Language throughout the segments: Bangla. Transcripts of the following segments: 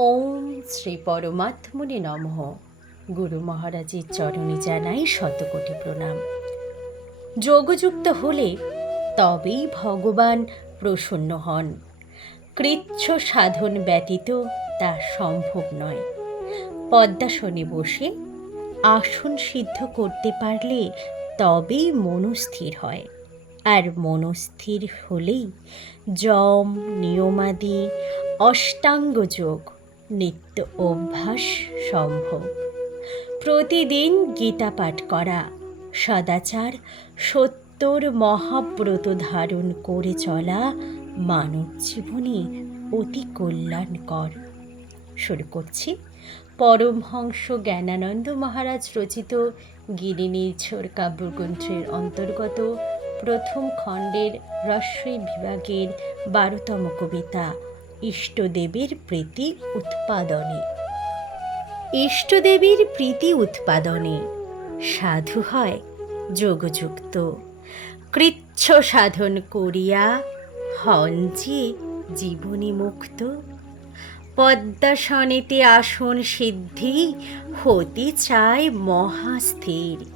ওম শ্রী পরমাত্মনে নমঃ। গুরু মহারাজের চরণে জানাই শতকোটি প্রণাম। যোগযুক্ত হলে তবেই ভগবান প্রসন্ন হন। কৃচ্ছ সাধন ব্যতীত তা সম্ভব নয়। পদ্মাসনে বসে আসন সিদ্ধ করতে পারলে তবেই মনস্থির হয়। আর মনস্থির হলেই যম নিয়মাদি, অষ্টাঙ্গ যোগ নিত্য অভ্যাস সম্ভব। প্রতিদিন গীতা পাঠ করা, সদাচার সত্যর মহাব্রত ধারণ করে চলা মানব জীবনে অতি কল্যাণকর। শুরু করছি। পরমহংস জ্ঞানানন্দ মহারাজ রচিত গিরিনির্ঝর কাব্যগ্রন্থের অন্তর্গত প্রথম খণ্ডের রস্যই বিভাগের বারোতম কবিতা ইষ্টদেবীর প্রীতি উৎপাদনে। ইষ্টদেবীর প্রীতি উৎপাদনে। সাধু হয় যোগযুক্ত। কৃচ্ছ সাধন করিয়া হন যে জীবনী মুক্ত। পদ্মাসনেতে আসন সিদ্ধি হতে চায় মহাস্থির।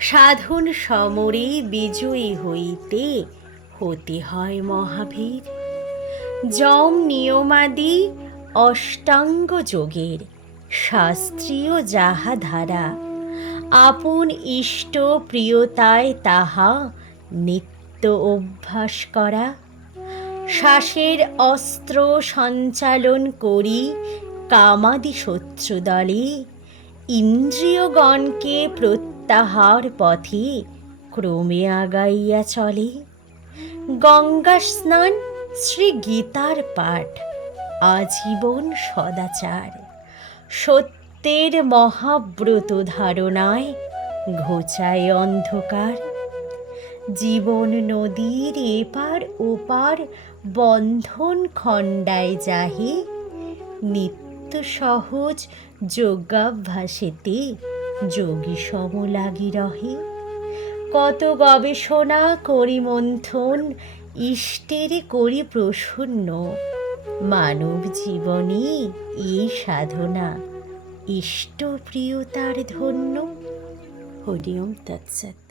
সাধন সমরে বিজয়ী হইতে হতে হয় মহাবীর। যম নিয়মাদি অষ্টাঙ্গ যোগের শাস্ত্রীয় যাহা ধারা। আপন ইষ্ট প্রিয়তায় তাহা নিত্য অভ্যাস করা। শ্বাসের অস্ত্র সঞ্চালন করি কামাদি শত্রু দলে। ইন্দ্রিয়গণকে প্রত্যাহার পথে ক্রমে আগাইয়া চলে। গঙ্গা স্নান শ্রী গীতার পাঠ, আজীবন সদাচার। সত্যের মহাব্রত ধারণায় ঘোচায় অন্ধকার। জীবন নদীর এপার ওপার বন্ধন খণ্ডায় যাহে, নিত্য সহজ যোগাভ্যাসেতে যোগী সম লাগি রহে। কত গবেষণা করি মন্থন ইষ্টের করি প্রসন্ন। মানব জীবনে এই সাধনা। ইষ্ট প্রিয়তার ধন্য। হরিওম তৎসৎ।